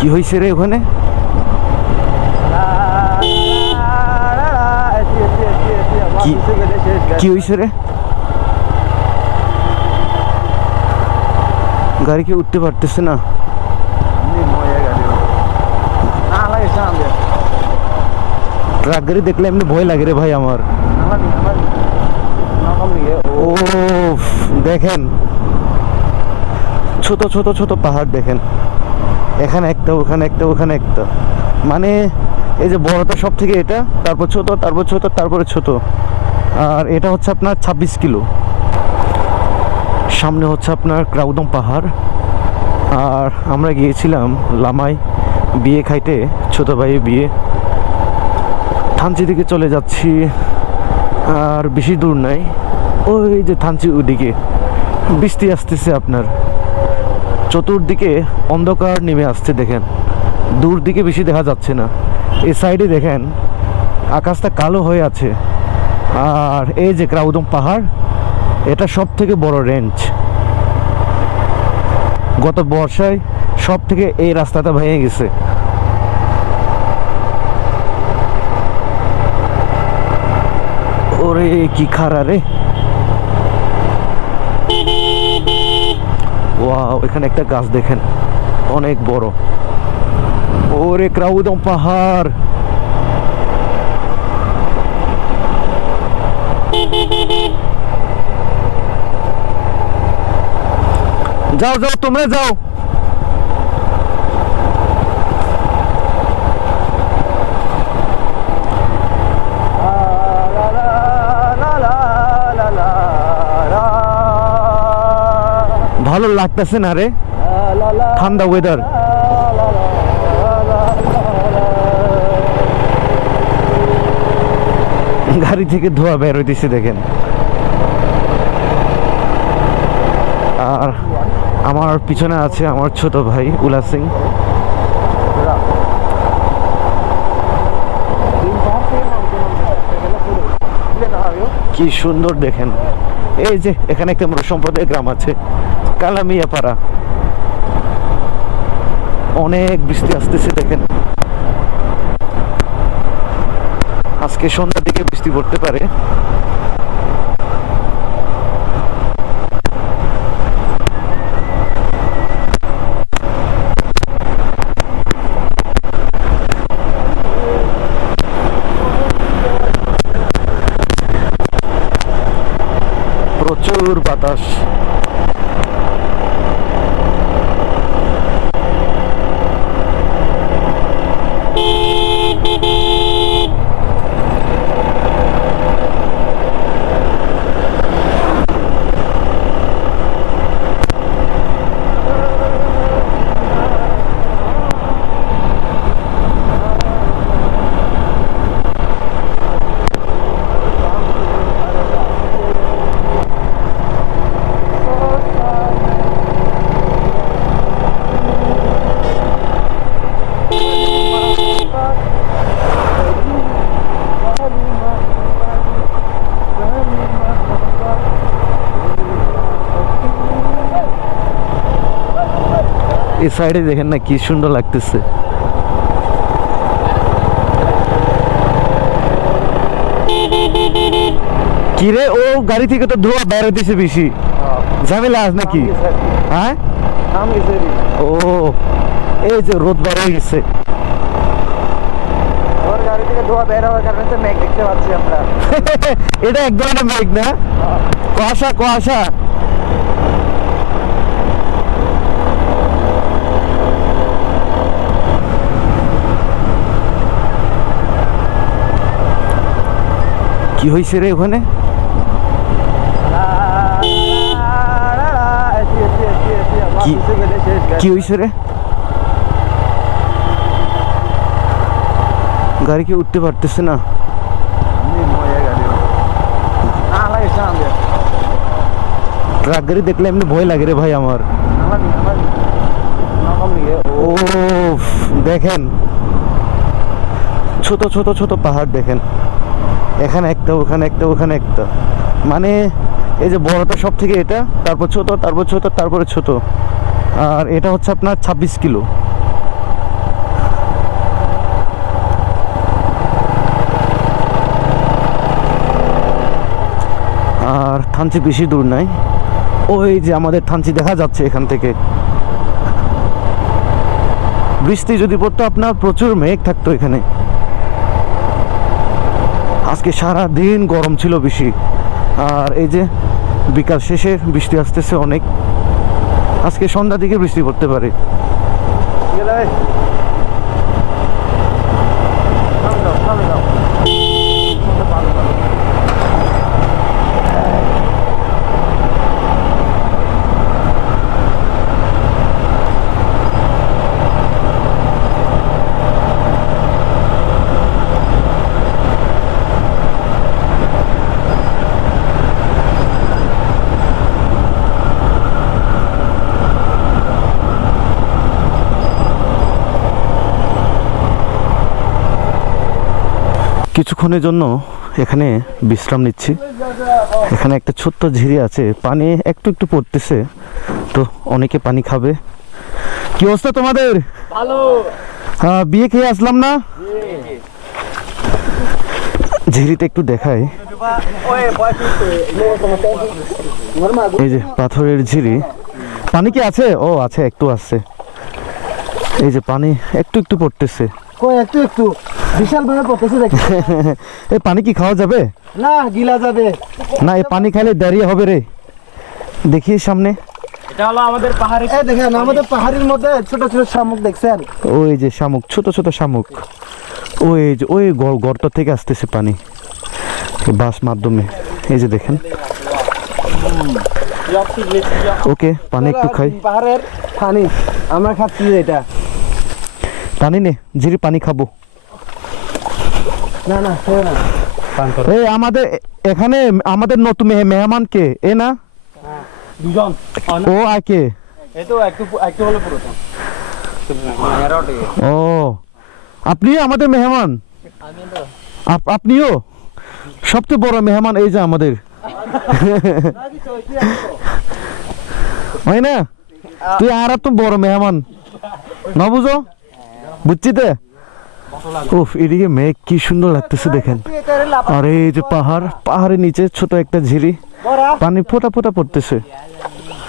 কি হয়েছে রে ওখানে? কি হয়েছে রে? গাড়ি কি উঠতে পারতেছে না? ট্রাক গাড়ি দেখলে এমনি ভয় লাগে রে ভাই আমার। ও দেখেন। ছোট ছোট ছোট পাহাড় দেখেন। এখানে একটা, ওখানে একটা ওখানে একটা। মানে এই যে বড়টা সব থেকে এটা, তারপর ছোট তারপর ছোট, তারপরে ছোট। আর এটা হচ্ছে আপনার ছাব্বিশ কিলো। সামনে হচ্ছে আপনার ক্রাউদম পাহাড়। আর আমরা গিয়েছিলাম লামাই বিয়ে খাইতে, ছোট ভাইয়ের বিয়ে। থানচি দিকে চলে যাচ্ছি, আর বেশি দূর নাই। ওই যে থানচি ওদিকে বৃষ্টি আসতেছে আপনার। চতুর্দিকে অন্ধকার নেমে আসছে, দেখেন। দূর দিকে বেশি দেখা যাচ্ছে না। এই সাইডে দেখেন, আকাশটা কালো হয়ে আছে। আর এই যে ক্রাউদম পাহাড়, এটা সব থেকে বড় রেঞ্জ গত বর্ষায় সব থেকে এই রাস্তাটা ভেঙে গেছে। ওরে, কি খারা রে। ওয়াও এখানে একটা গাছ দেখেন। অনেক বড়। ওরে ক্রাউদম পাহাড়! যাও যাও তোমরা যাও। ভালো লাগতেছে না রে। ঠান্ডা ওয়েদার গাড়ি থেকে ধোয়া বের হইতেছে দেখেন। আর আমার পিছনে আছে আমার ছোট ভাই উলা সিং। কি সুন্দর দেখেন। এই যে এখানে একটা সম্প্রদায় গ্রাম আছে। কালামিয়াপাড়া অনেক বৃষ্টি আসতেছে দেখেন। আজকে সন্ধ্যার দিকে বৃষ্টি পড়তে পারে। প্রচুর বাতাস। এই সাইডে দেখেন না কি সুন্দর লাগতেছে। কি রে ও গাড়ি থেকে তো ধোয়া বের হইতেছে বেশি। ঝামেলা আজ নাকি? হ্যাঁ? ও এই যে রোদ বার হয়ে গেছে। গাড়ি থেকে ধোয়া বের হওয়ার কারণে তো মেঘ দেখতে পাচ্ছি আমরা। এটা এক ধরনের মেঘ না? কুয়াশা কুয়াশা। কি হয়েছে রে ওখানে? কি- হয়েছে রে? গাড়ি কি উঠতে পারতেছে না? ট্রাক গাড়ি দেখলে এমনি ভয় লাগে রে ভাই আমার। ও দেখেন। ছোট ছোট ছোট পাহাড় দেখেন। এখানে একটা, ওখানে একটা ওখানে একটা। মানে এই যে বড়টা সব থেকে এটা, তারপর ছোট তারপর ছোট, তারপরে ছোট। আর এটা হচ্ছে আপনার ছাব্বিশ কিলো। আর থানচি বেশি দূর নাই। ওই যে আমাদের থানচি দেখা যাচ্ছে এখান থেকে। বৃষ্টি যদি পড়তো, আপনার প্রচুর মেঘ থাকতো এখানে। আজকে সারা দিন গরম ছিল বেশি। আর এই যে বিকাল শেষে বৃষ্টি আসতেছে অনেক। আজকে সন্ধ্যা দিকে বৃষ্টি পড়তে পারে। কিছুক্ষণের জন্য এখানে বিশ্রাম নিচ্ছি। এখানে একটা ছোট্ট ঝিরি আছে পানি একটু একটু পড়তেছে। তো অনেকে পানি খাবে। কি অবস্থা তোমাদের? ভালো। বিয়ে খেয়ে আসলাম না? ঝিরিতে একটু দেখাই। এই যে পাথরের ঝিরি। পানি কি আছে? ও আছে একটু আছে। এই যে পানি একটু একটু পড়তেছে। একটু একটু। বিশাল ভাবে পড়তেছে দেখি। এই পানি কি খাওয়া যাবে? না গিলা যাবে। না এই পানি খাইলে দাঁড়িয়ে হবে রে। দেখি সামনে। এটা হলো আমাদের পাহাড়ি এই দেখেন আমাদের পাহাড়ের মধ্যে ছোট ছোট শামুক দেখছেন? ওই যে শামুক ছোট ছোট শামুক। ওই যে ওই গর্ত থেকে আসতেছে পানি। বাস মাধ্যমে। এই যে দেখেন। ওকে পানি একটু খাই। পাহাড়ের পানি আমরা খাচ্ছি এটা। পানি নে ঝিরি পানি খাব। না না না। এই আমাদের এখানে আমাদের নতুন মেহ- মেহমান কে? এ না? দুজন। ও আর কে? এই তো একটু একটু হলো পুরোটা ও আপনি আমাদের মেহমান? আপ- আপনিও? সবচেয়ে বড় মেহমান এই যে আমাদের। হয় না? তুই আর তো বড় মেহমান। না বুঝো? বুঝছি তো? উফ এদিকে মেঘ কি সুন্দর লাগতেছে দেখেন। আর এই যে পাহাড় পাহাড়ের নিচে ছোট একটা ঝিরি পানি ফোটা ফোটা পড়তেছে।